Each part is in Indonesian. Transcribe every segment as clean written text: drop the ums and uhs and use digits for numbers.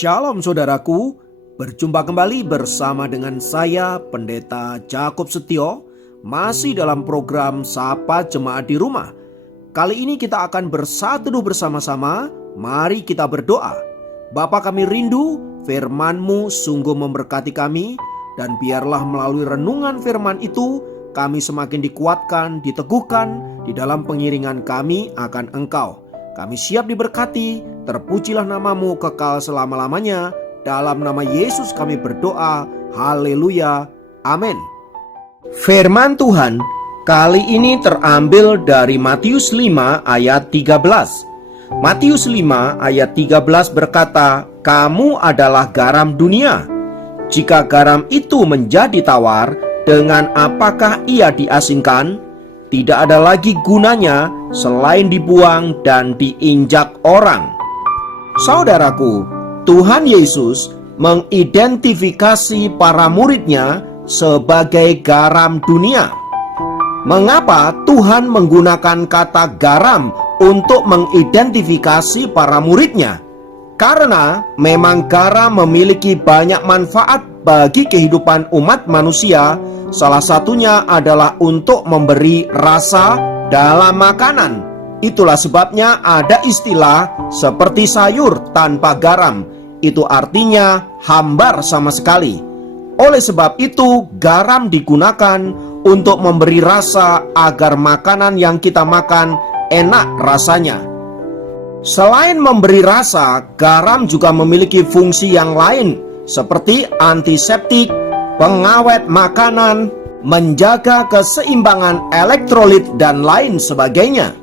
Shalom saudaraku, berjumpa kembali bersama dengan saya Pendeta Jakob Setio, masih dalam program Sapa Jemaat di Rumah. Kali ini kita akan bersatu bersama-sama, mari kita berdoa. Bapa kami rindu, firman-Mu sungguh memberkati kami, dan biarlah melalui renungan firman itu, kami semakin dikuatkan, diteguhkan di dalam pengiringan kami akan Engkau. Kami siap diberkati, terpujilah nama-Mu kekal selama-lamanya. Dalam nama Yesus kami berdoa, haleluya, amin. Firman Tuhan kali ini terambil dari Matius 5 ayat 13. Matius 5 ayat 13 berkata, "Kamu adalah garam dunia. Jika garam itu menjadi tawar, dengan apakah ia diasingkan? Tidak ada lagi gunanya selain dibuang dan diinjak orang." Saudaraku, Tuhan Yesus mengidentifikasi para muridnya sebagai garam dunia. Mengapa Tuhan menggunakan kata garam untuk mengidentifikasi para muridnya? Karena memang garam memiliki banyak manfaat bagi kehidupan umat manusia. Salah satunya adalah untuk memberi rasa dalam makanan. Itulah sebabnya ada istilah seperti sayur tanpa garam. Itu artinya hambar sama sekali. Oleh sebab itu, garam digunakan untuk memberi rasa agar makanan yang kita makan enak rasanya. Selain memberi rasa, garam juga memiliki fungsi yang lain seperti antiseptik, pengawet makanan, menjaga keseimbangan elektrolit, dan lain sebagainya.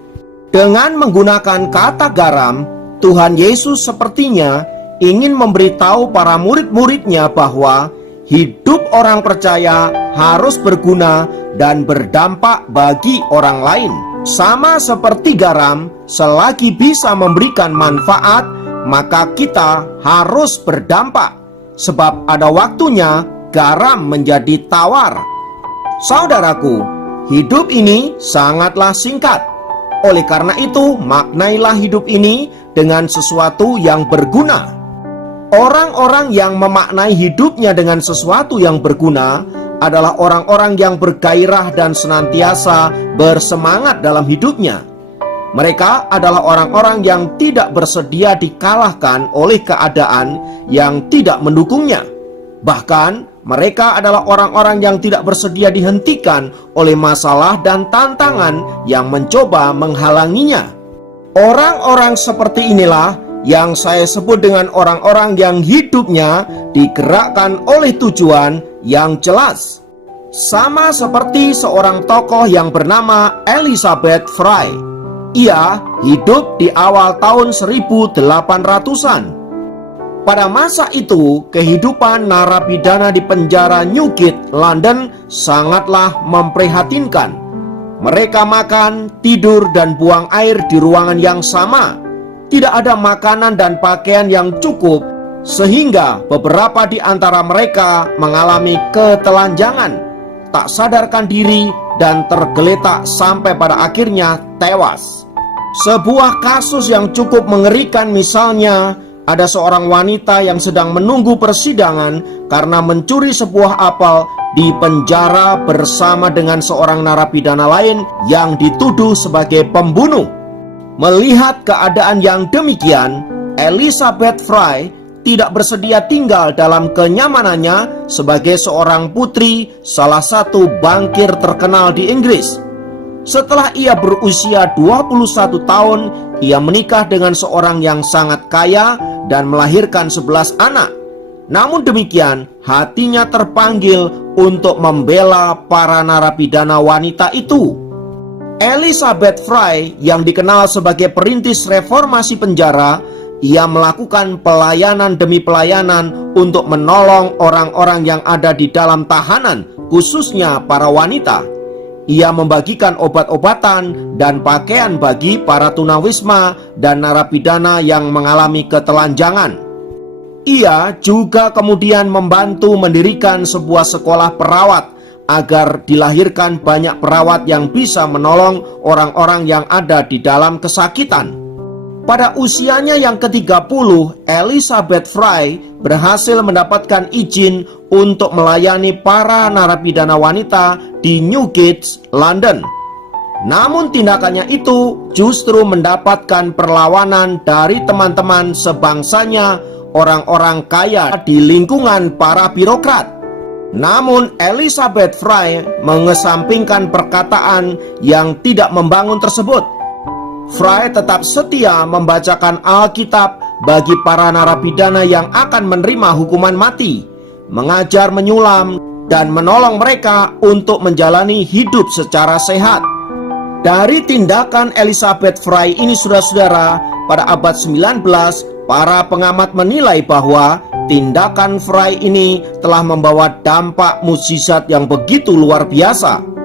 Dengan menggunakan kata garam, Tuhan Yesus sepertinya ingin memberitahu para murid-muridnya bahwa hidup orang percaya harus berguna dan berdampak bagi orang lain. Sama seperti garam, selagi bisa memberikan manfaat, maka kita harus berdampak. Sebab ada waktunya garam menjadi tawar. Saudaraku, hidup ini sangatlah singkat. Oleh karena itu, maknailah hidup ini dengan sesuatu yang berguna. Orang-orang yang memaknai hidupnya dengan sesuatu yang berguna adalah orang-orang yang bergairah dan senantiasa bersemangat dalam hidupnya. Mereka adalah orang-orang yang tidak bersedia dikalahkan oleh keadaan yang tidak mendukungnya. Bahkan mereka adalah orang-orang yang tidak bersedia dihentikan oleh masalah dan tantangan yang mencoba menghalanginya. Orang-orang seperti inilah yang saya sebut dengan orang-orang yang hidupnya digerakkan oleh tujuan yang jelas. Sama seperti seorang tokoh yang bernama Elizabeth Fry. Ia hidup di awal tahun 1800-an. Pada masa itu, kehidupan narapidana di penjara Newgate, London sangatlah memprihatinkan. Mereka makan, tidur, dan buang air di ruangan yang sama. Tidak ada makanan dan pakaian yang cukup, sehingga beberapa di antara mereka mengalami ketelanjangan, tak sadarkan diri, dan tergeletak sampai pada akhirnya tewas. Sebuah kasus yang cukup mengerikan misalnya, ada seorang wanita yang sedang menunggu persidangan karena mencuri sebuah apel di penjara bersama dengan seorang narapidana lain yang dituduh sebagai pembunuh. Melihat keadaan yang demikian, Elizabeth Fry tidak bersedia tinggal dalam kenyamanannya sebagai seorang putri salah satu bankir terkenal di Inggris. Setelah ia berusia 21 tahun, ia menikah dengan seorang yang sangat kaya dan melahirkan 11 anak. Namun demikian, hatinya terpanggil untuk membela para narapidana wanita itu. Elizabeth Fry yang dikenal sebagai perintis reformasi penjara, ia melakukan pelayanan demi pelayanan untuk menolong orang-orang yang ada di dalam tahanan, khususnya para wanita. Ia membagikan obat-obatan dan pakaian bagi para tunawisma dan narapidana yang mengalami ketelanjangan. Ia juga kemudian membantu mendirikan sebuah sekolah perawat agar dilahirkan banyak perawat yang bisa menolong orang-orang yang ada di dalam kesakitan. Pada usianya yang ke-30, Elizabeth Fry berhasil mendapatkan izin untuk melayani para narapidana wanita di Newgate, London. Namun tindakannya itu justru mendapatkan perlawanan dari teman-teman sebangsanya, orang-orang kaya di lingkungan para birokrat. Namun Elizabeth Fry mengesampingkan perkataan yang tidak membangun tersebut. Fry tetap setia membacakan Alkitab bagi para narapidana yang akan menerima hukuman mati, mengajar menyulam, dan menolong mereka untuk menjalani hidup secara sehat. Dari tindakan Elizabeth Fry ini, saudara-saudara, pada abad 19, para pengamat menilai bahwa tindakan Fry ini telah membawa dampak mukjizat yang begitu luar biasa.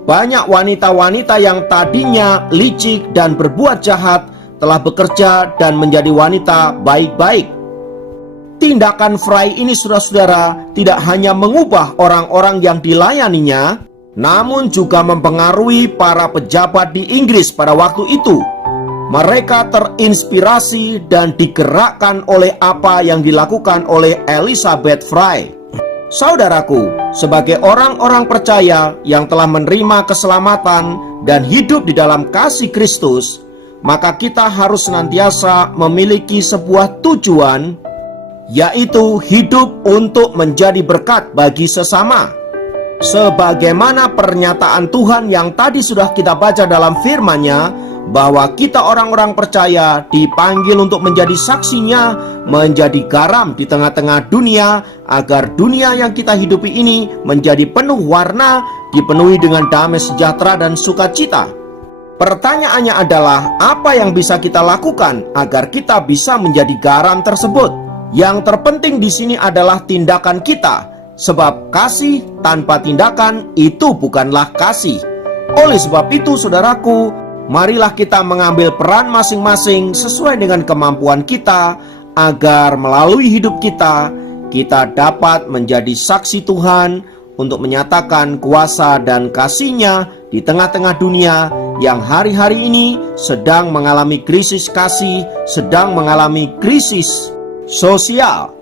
Banyak wanita-wanita yang tadinya licik dan berbuat jahat telah bekerja dan menjadi wanita baik-baik. Tindakan Fry ini, saudara-saudara, tidak hanya mengubah orang-orang yang dilayaninya, namun juga mempengaruhi para pejabat di Inggris pada waktu itu. Mereka terinspirasi dan digerakkan oleh apa yang dilakukan oleh Elizabeth Fry. Saudaraku, sebagai orang-orang percaya yang telah menerima keselamatan dan hidup di dalam kasih Kristus, maka kita harus senantiasa memiliki sebuah tujuan, yaitu hidup untuk menjadi berkat bagi sesama. Sebagaimana pernyataan Tuhan yang tadi sudah kita baca dalam firman-Nya, bahwa kita orang-orang percaya dipanggil untuk menjadi saksinya, menjadi garam di tengah-tengah dunia, agar dunia yang kita hidupi ini menjadi penuh warna, dipenuhi dengan damai sejahtera dan sukacita. Pertanyaannya adalah, apa yang bisa kita lakukan agar kita bisa menjadi garam tersebut? Yang terpenting di sini adalah tindakan kita, sebab kasih tanpa tindakan itu bukanlah kasih. Oleh sebab itu, saudaraku, marilah kita mengambil peran masing-masing sesuai dengan kemampuan kita, agar melalui hidup kita dapat menjadi saksi Tuhan untuk menyatakan kuasa dan kasih-Nya di tengah-tengah dunia yang hari-hari ini sedang mengalami krisis kasih, sedang mengalami krisis sosial.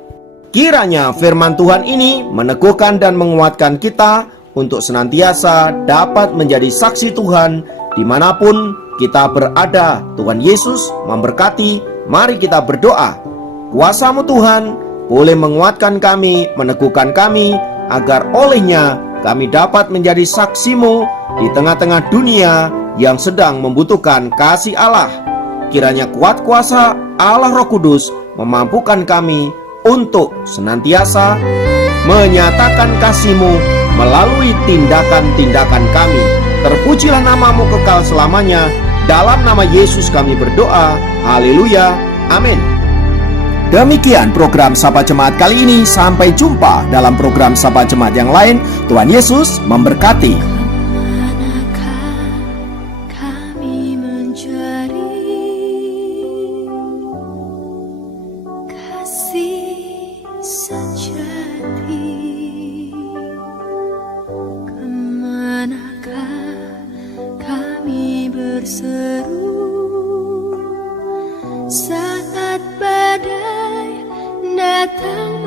Kiranya firman Tuhan ini meneguhkan dan menguatkan kita untuk senantiasa dapat menjadi saksi Tuhan dimanapun kita berada. Tuhan Yesus memberkati. Mari kita berdoa. Kuasa-Mu Tuhan boleh menguatkan kami, meneguhkan kami, agar olehnya kami dapat menjadi saksi-Mu di tengah-tengah dunia yang sedang membutuhkan kasih Allah. Kiranya kuat kuasa Allah Roh Kudus memampukan kami untuk senantiasa menyatakan kasih-Mu melalui tindakan-tindakan kami. Terpujilah nama-Mu kekal selamanya. Dalam nama Yesus kami berdoa. Haleluya. Amin. Demikian program Sapa Jemaat kali ini. Sampai jumpa dalam program Sapa Jemaat yang lain. Tuhan Yesus memberkati. Berseru saat badai datang